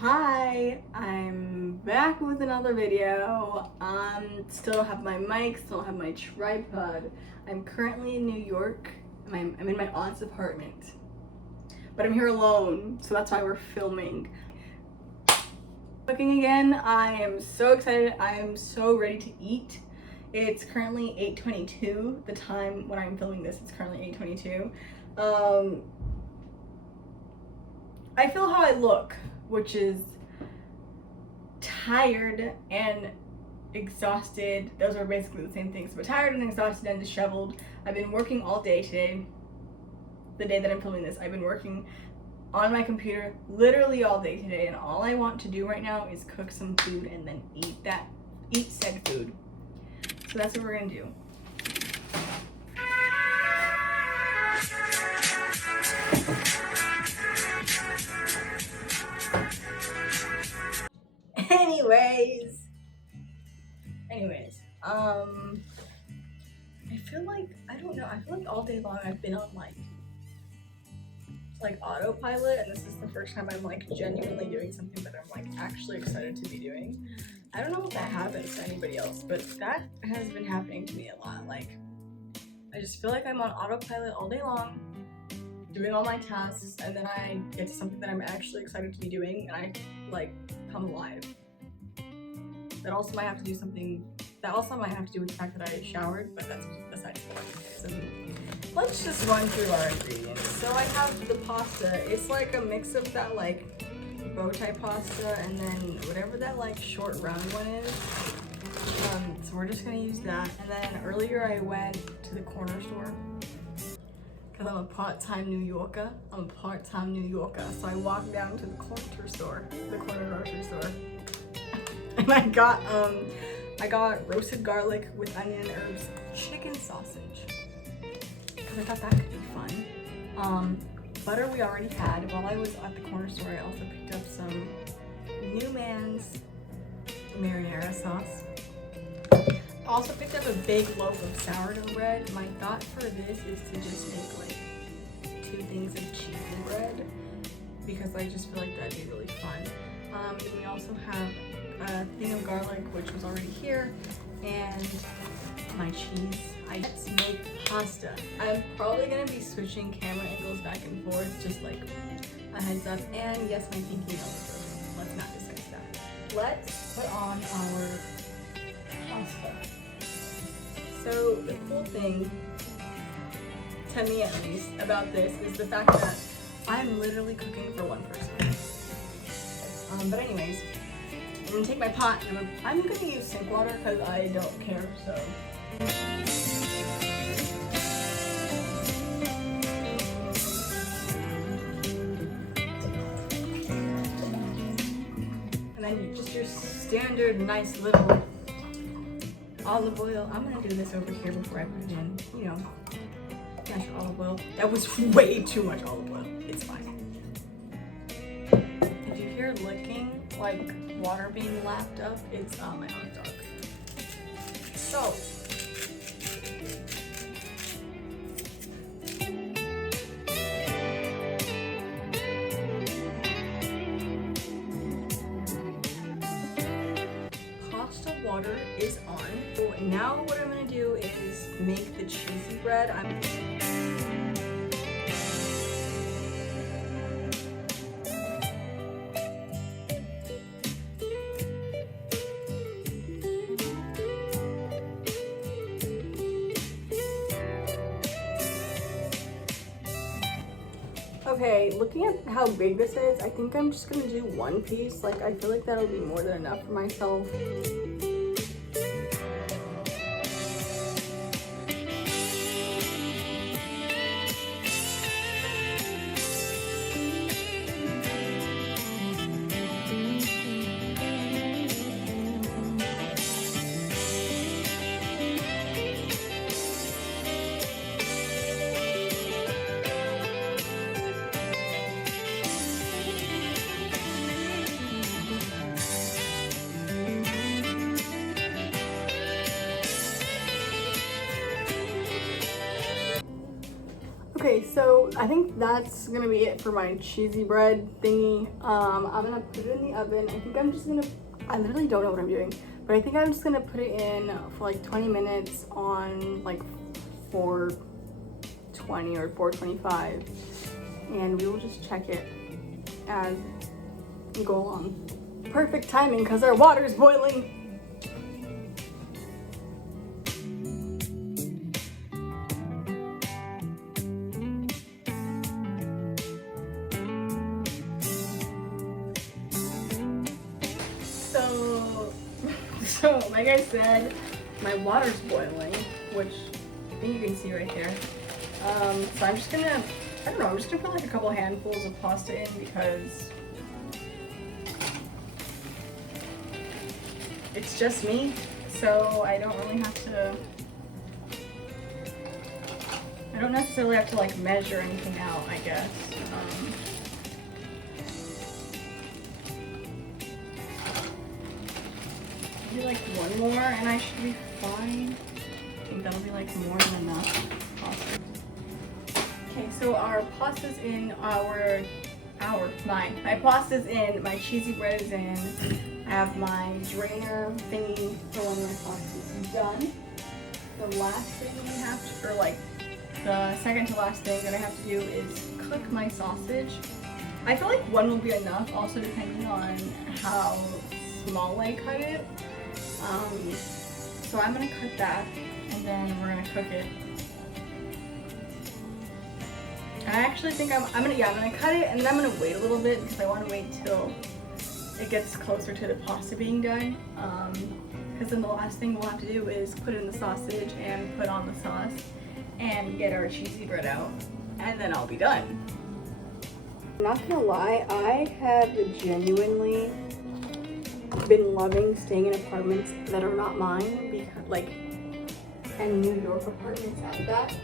Hi, I'm back with another video. Still don't have my mic, still don't have my tripod. I'm currently in New York. I'm in my aunt's apartment, but I'm here alone, so that's why we're filming. Cooking again. I am so excited. I am so ready to eat. It's currently 8:22. The time when I'm filming this, it's currently 8:22. I feel how I look, which is tired and exhausted. Those are basically the same things, but tired and exhausted and disheveled. I've been working all day today. The day that I'm filming this, I've been working on my computer literally all day today, and all I want to do right now is cook some food and then eat said food. So that's what we're gonna do. Anyways, I feel like, I don't know, I feel like all day long I've been on like autopilot, and this is the first time I'm like genuinely doing something that I'm like actually excited to be doing. I don't know if that happens to anybody else, but that has been happening to me a lot. Like, I just feel like I'm on autopilot all day long, doing all my tasks, and then I get to something that I'm actually excited to be doing, and I like come alive. That also might have to do with the fact that I showered, but that's besides the point. So let's just run through our ingredients. So I have the pasta. It's like a mix of that like bow tie pasta and then whatever that like short round one is. So we're just gonna use that. And then earlier I went to the corner store because I'm a part-time New Yorker. So I walked down to the corner grocery store. And I got roasted garlic with onion and herbs chicken sausage because I thought that could be fun. Butter we already had. While I was at the corner store, I also picked up some Newman's marinara sauce. I also picked up a big loaf of sourdough bread. My thought for this is to just make like 2 things of cheesy bread because I just feel like that'd be really fun. Then we also have a thing of garlic, which was already here, and my cheese. Let's make pasta. I'm probably gonna be switching camera angles back and forth, just like a heads up. And yes, my pinky nail is broken. Let's not discuss that. Let's put on our pasta. So the cool thing, to me at least, about this is the fact that I'm literally cooking for one person. But anyways, I'm gonna take my pot and I'm gonna use sink water because I don't care, so. And then just your standard nice little olive oil. I'm gonna do this over here before I put it in, you know, fresh olive oil. That was way too much olive oil. It's fine. Did you hear licking? Like water being lapped up? It's my hot dog. So pasta water is on. So now what I'm gonna do is make the cheesy bread. Okay, looking at how big this is, I think I'm just gonna do 1 piece. Like, I feel like that'll be more than enough for myself. Okay, so I think that's gonna be it for my cheesy bread thingy. I'm gonna put it in the oven. I literally don't know what I'm doing, but I think I'm just gonna put it in for like 20 minutes on like 420 or 425, and we will just check it as we go along. Perfect timing because our water's boiling. So like I said, my water's boiling, which I think you can see right there. So I'm just gonna, I don't know, I'm just gonna put like a couple handfuls of pasta in because it's just me, so I don't necessarily have to like measure anything out, I guess. Maybe like one more and I should be fine. I think that'll be like more than enough pasta. Okay, so our pasta's in my pasta's in, my cheesy bread is in. I have my drainer thingy for when my pasta is done. The last thing we have to, or like the second to last thing that I have to do is cook my sausage. I feel like one will be enough, also depending on how small I cut it. So I'm gonna cut that and then we're gonna cook it. And I actually think I'm gonna cut it and then I'm gonna wait a little bit because I want to wait till it gets closer to the pasta being done. Because then the last thing we'll have to do is put in the sausage and put on the sauce and get our cheesy bread out, and then I'll be done. I'm not gonna lie, I have genuinely been loving staying in apartments that are not mine, because like, and New York apartments at that,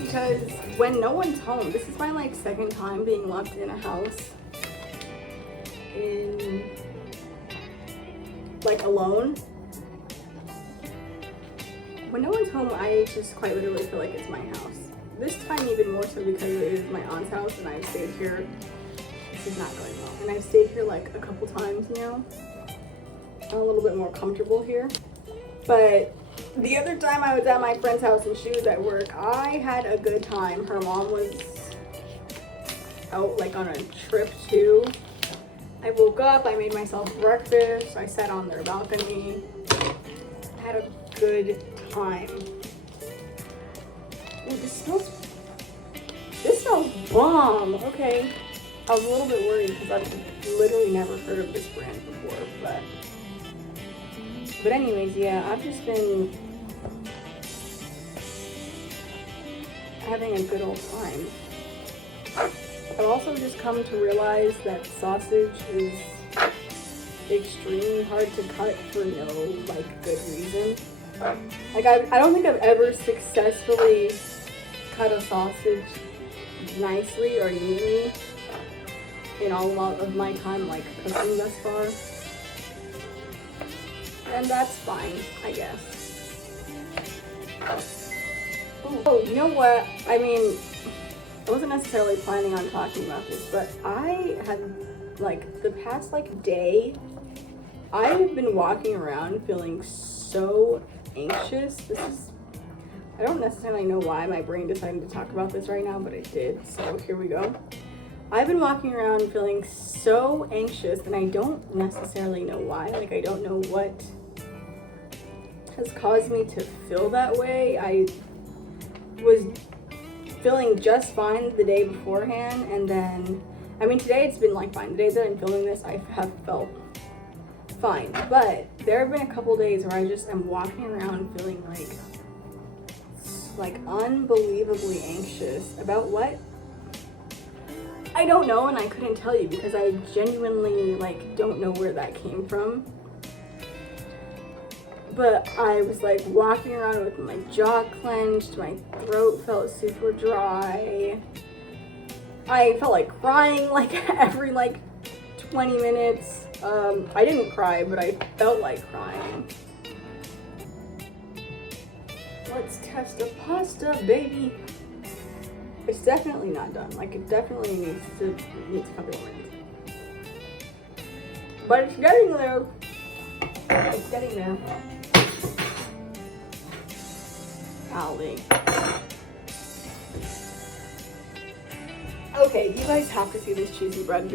because when no one's home, this is my like second time being locked in a house in like alone. When no one's home, I just quite literally feel like it's my house. This time even more so because it is my aunt's house and I've stayed here. This is not going well. And I've stayed here like a couple times now. I'm a little bit more comfortable here. But the other time I was at my friend's house and she was at work, I had a good time. Her mom was out like on a trip too. I woke up, I made myself breakfast, I sat on their balcony. I had a good time. Ooh, this smells bomb. Okay. I was a little bit worried because I've literally never heard of this brand before, but anyways, yeah, I've just been having a good old time. I've also just come to realize that sausage is extremely hard to cut for no like good reason. Like I don't think I've ever successfully cut a sausage nicely or neatly in all of my time like cooking thus far. And that's fine, I guess. Oh, you know what? I mean, I wasn't necessarily planning on talking about this, but I had like the past like day, I have been walking around feeling so anxious. I don't necessarily know why my brain decided to talk about this right now, but it did, so here we go. I've been walking around feeling so anxious and I don't necessarily know why. Like I don't know what has caused me to feel that way. I was feeling just fine the day beforehand, and then, I mean today it's been like fine. The day that I'm filming this I have felt fine, but there have been a couple days where I just am walking around feeling like unbelievably anxious. About what? I don't know, and I couldn't tell you because I genuinely like don't know where that came from. But I was like walking around with my jaw clenched, my throat felt super dry. I felt like crying like every like 20 minutes. I didn't cry, but I felt like crying. Let's pesto pasta, baby. It's definitely not done. Like, it definitely needs a couple more minutes. But it's getting there. It's getting there. Golly. Okay, you guys have to see this cheesy bread.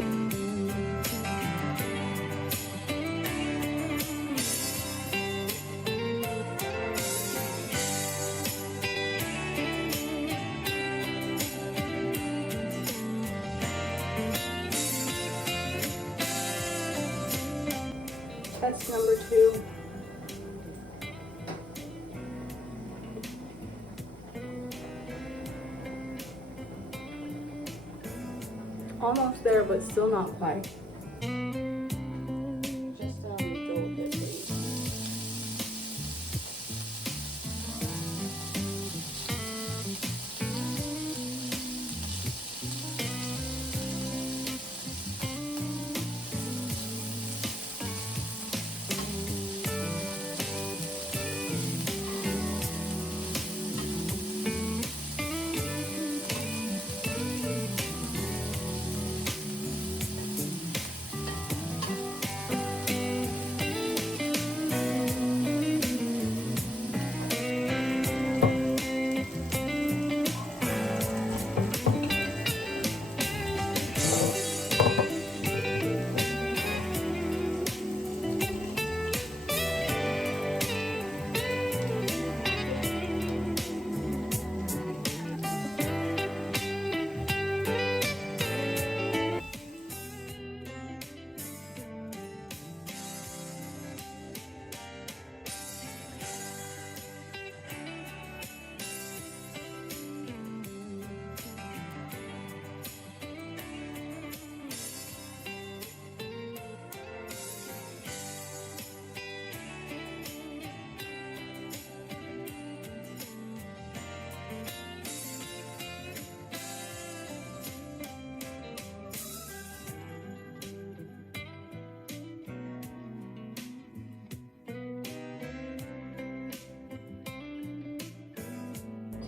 Test number 2. Almost there, but still not quite. Just delicately.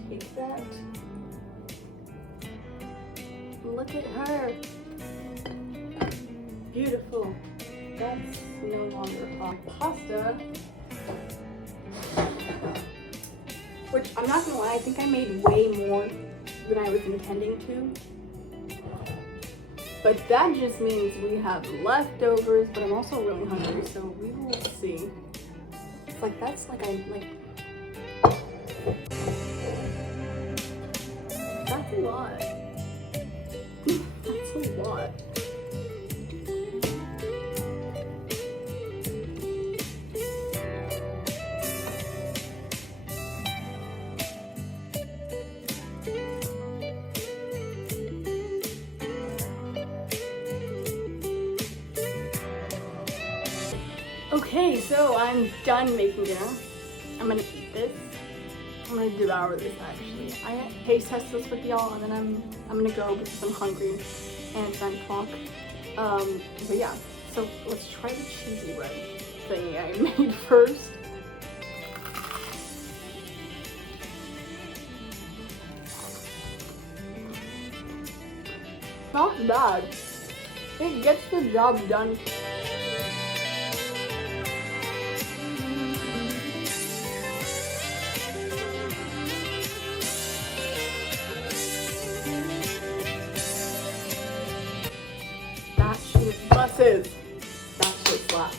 Take that. Look at her. Beautiful. That's no longer hot pasta. Which, I'm not gonna lie, I think I made way more than I was intending to. But that just means we have leftovers, but I'm also really hungry, so we will see. It's like, that's like, that's a lot. That's a lot. Okay, so I'm done making dinner. I'm gonna eat this. I'm gonna devour this actually. I taste test this with y'all and then I'm gonna go because I'm hungry and it's 9 o'clock. But yeah, so let's try the cheesy bread thing I made first. Not bad. It gets the job done. That should slap.